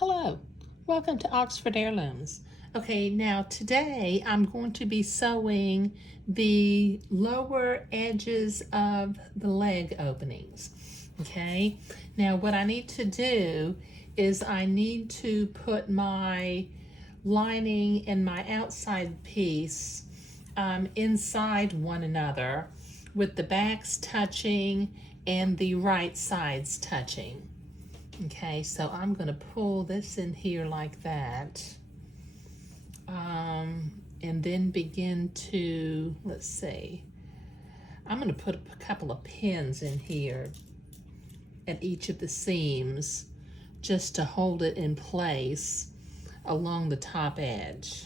Hello, welcome to Oxford Heirlooms. Okay, now today I'm going to be sewing the lower edges of the leg openings. Okay, now what I need to do is I need to put my lining and my outside piece inside one another with the backs touching and the right sides touching. Okay, so I'm going to pull this in here like that. And then begin to, let's see, I'm going to put a couple of pins in here at each of the seams just to hold it in place along the top edge.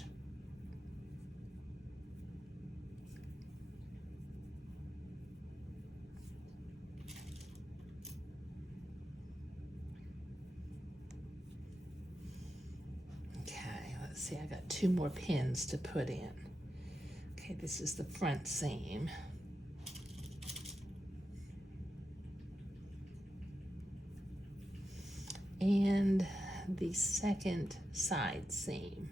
See, I got two more pins to put in. Okay, this is the front seam. And the second side seam.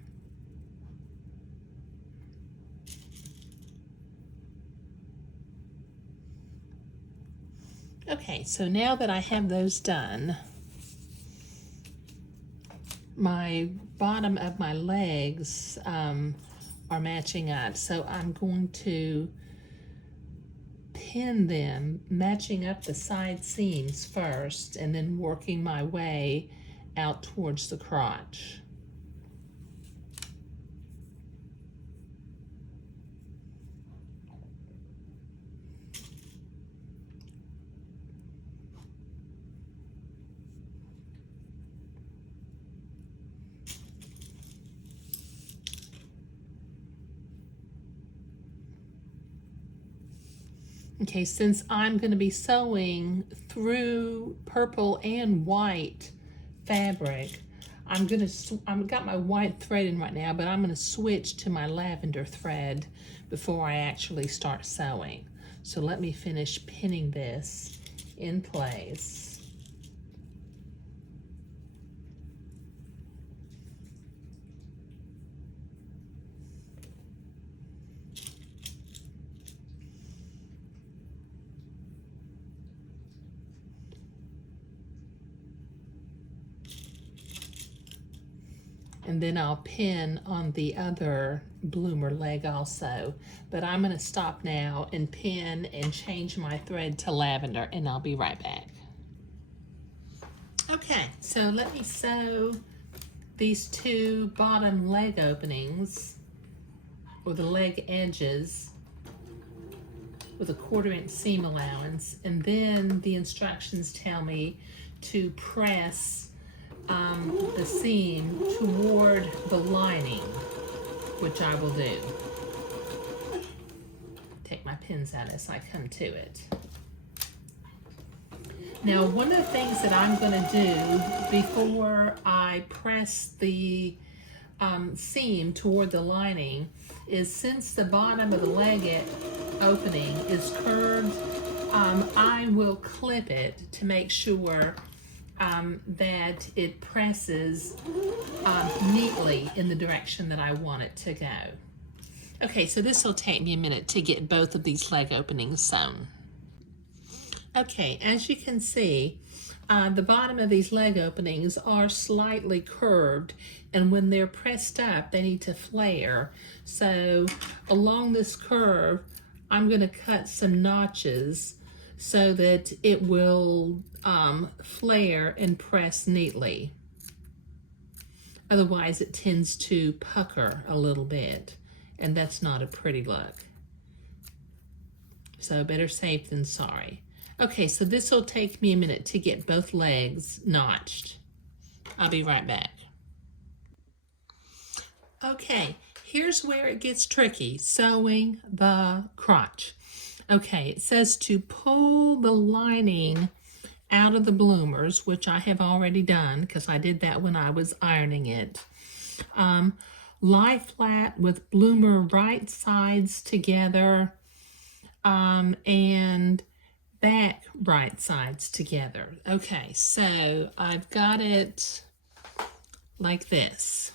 Okay, so now that I have those done, my bottom of my legs are matching up, so I'm going to pin them, matching up the side seams first and then working my way out towards the crotch. Okay, since I'm going to be sewing through purple and white fabric, I've got my white thread in right now, but I'm going to switch to my lavender thread before I actually start sewing. So let me finish pinning this in place. And then I'll pin on the other bloomer leg also. But I'm going to stop now and pin and change my thread to lavender, and I'll be right back. Okay, so let me sew these two bottom leg openings, or the leg edges, with a 1/4 inch seam allowance, and then the instructions tell me to press the seam toward the lining, which I will do. Take my pins out as I come to it. Now, one of the things that I'm going to do before I press the seam toward the lining is, since the bottom of the leg opening is curved, I will clip it to make sure that it presses neatly in the direction that I want it to go. Okay, so this will take me a minute to get both of these leg openings sewn. Okay, as you can see, the bottom of these leg openings are slightly curved, and when they're pressed up, they need to flare. So along this curve, I'm going to cut some notches so that it will flare and press neatly. Otherwise, it tends to pucker a little bit, and that's not a pretty look. So better safe than sorry. Okay, so this will take me a minute to get both legs notched. I'll be right back. Okay, here's where it gets tricky, sewing the crotch. Okay, it says to pull the lining out of the bloomers, which I have already done because I did that when I was ironing it. Lie flat with bloomer right sides together and back right sides together. Okay, so I've got it like this.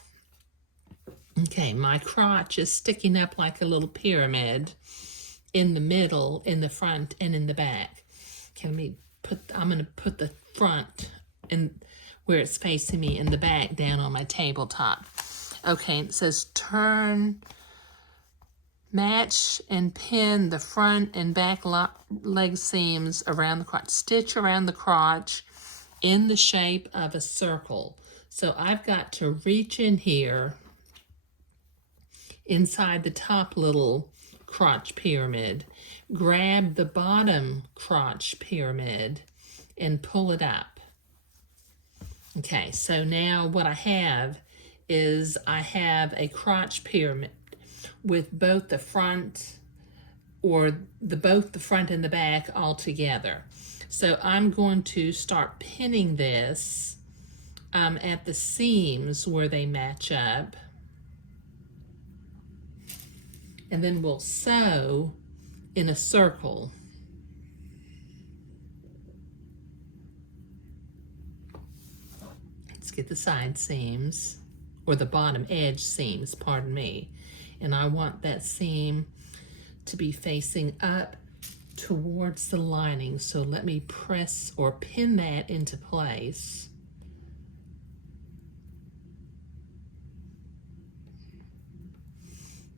Okay, my crotch is sticking up like a little pyramid in the middle, in the front, and in the back. Okay, I'm going to put the front in where it's facing me and the back down on my tabletop. Okay, it says turn, match and pin the front and back leg seams around the crotch. Stitch around the crotch in the shape of a circle. So I've got to reach in here inside the top little crotch pyramid, grab the bottom crotch pyramid, and pull it up. Okay, so now what I have is I have a crotch pyramid with both the front both the front and the back all together. So I'm going to start pinning this at the seams where they match up. And then we'll sew in a circle. Let's get the side seams, or the bottom edge seams, pardon me. And I want that seam to be facing up towards the lining. So let me press or pin that into place.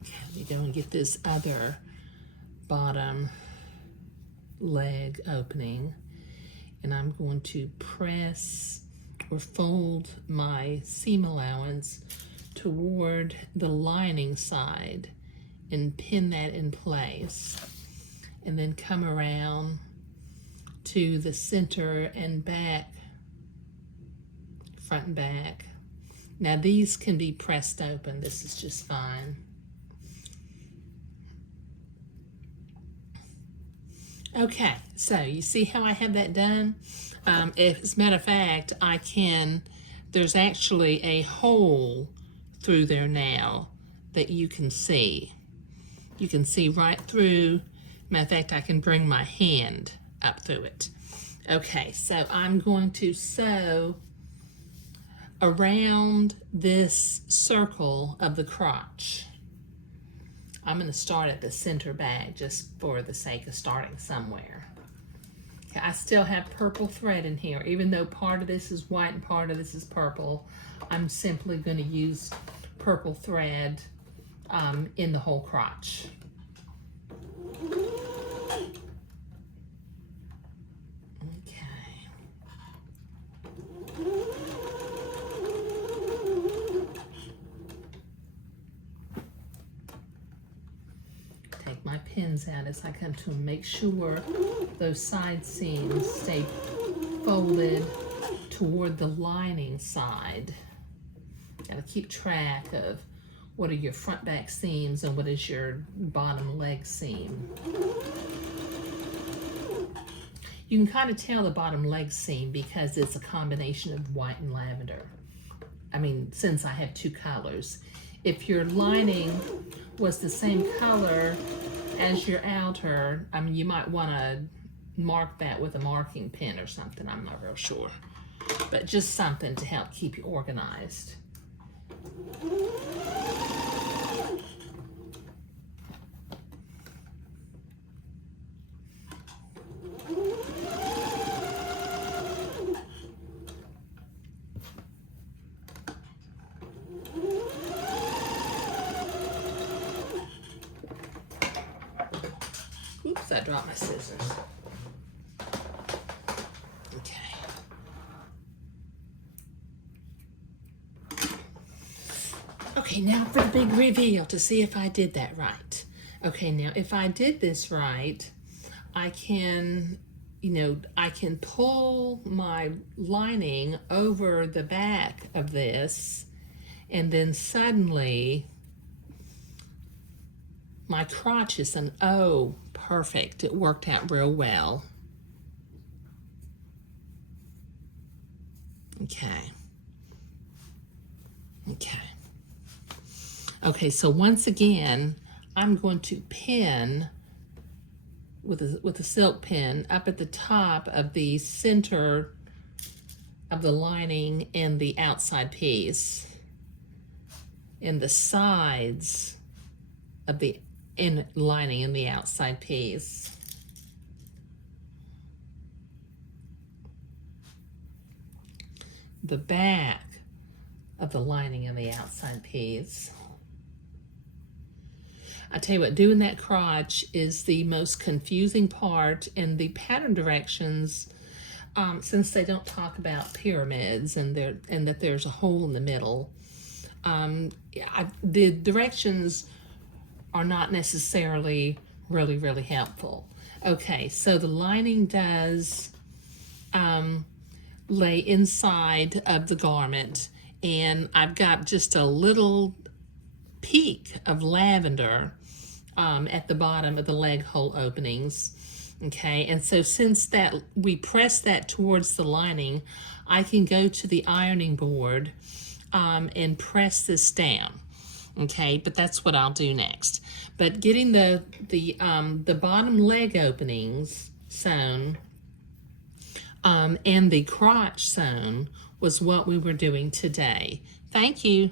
Let me go and get this other bottom leg opening, and I'm going to press or fold my seam allowance toward the lining side and pin that in place, and then come around to the center and back, front and back. Now these can be pressed open. This is just fine. Okay, so you see how I have that done? As a matter of fact, there's actually a hole through there now that you can see. You can see right through. Matter of fact, I can bring my hand up through it. Okay, so I'm going to sew around this circle of the crotch. I'm going to start at the center back just for the sake of starting somewhere. Okay, I still have purple thread in here. Even though part of this is white and part of this is purple, I'm simply going to use purple thread in the whole crotch. My pins out as I come to them. Make sure those side seams stay folded toward the lining side. Got to keep track of what are your front back seams and what is your bottom leg seam. You can kind of tell the bottom leg seam because it's a combination of white and lavender. I mean, since I have two colors. If your lining was the same color as your outer, I mean, you might want to mark that with a marking pen or something. I'm not real sure. But just something to help keep you organized. Oops, I dropped my scissors. Okay. Okay, now for the big reveal to see if I did that right. Okay, now if I did this right, I can, I can pull my lining over the back of this, and then suddenly my crotch is an O. Perfect. It worked out real well. Okay. Okay, so once again, I'm going to pin with a silk pin up at the top of the center of the lining in the outside piece, and the sides of the lining in the outside piece. The back of the lining in the outside piece. I tell you what, doing that crotch is the most confusing part, and the pattern directions, since they don't talk about pyramids and that there's a hole in the middle, the directions are not necessarily really helpful. Okay, so the lining does lay inside of the garment, and I've got just a little peak of lavender at the bottom of the leg hole openings. Okay, and so since that we press that towards the lining, I can go to the ironing board and press this down. Okay, but that's what I'll do next. But getting the bottom leg openings sewn and the crotch sewn was what we were doing today. Thank you.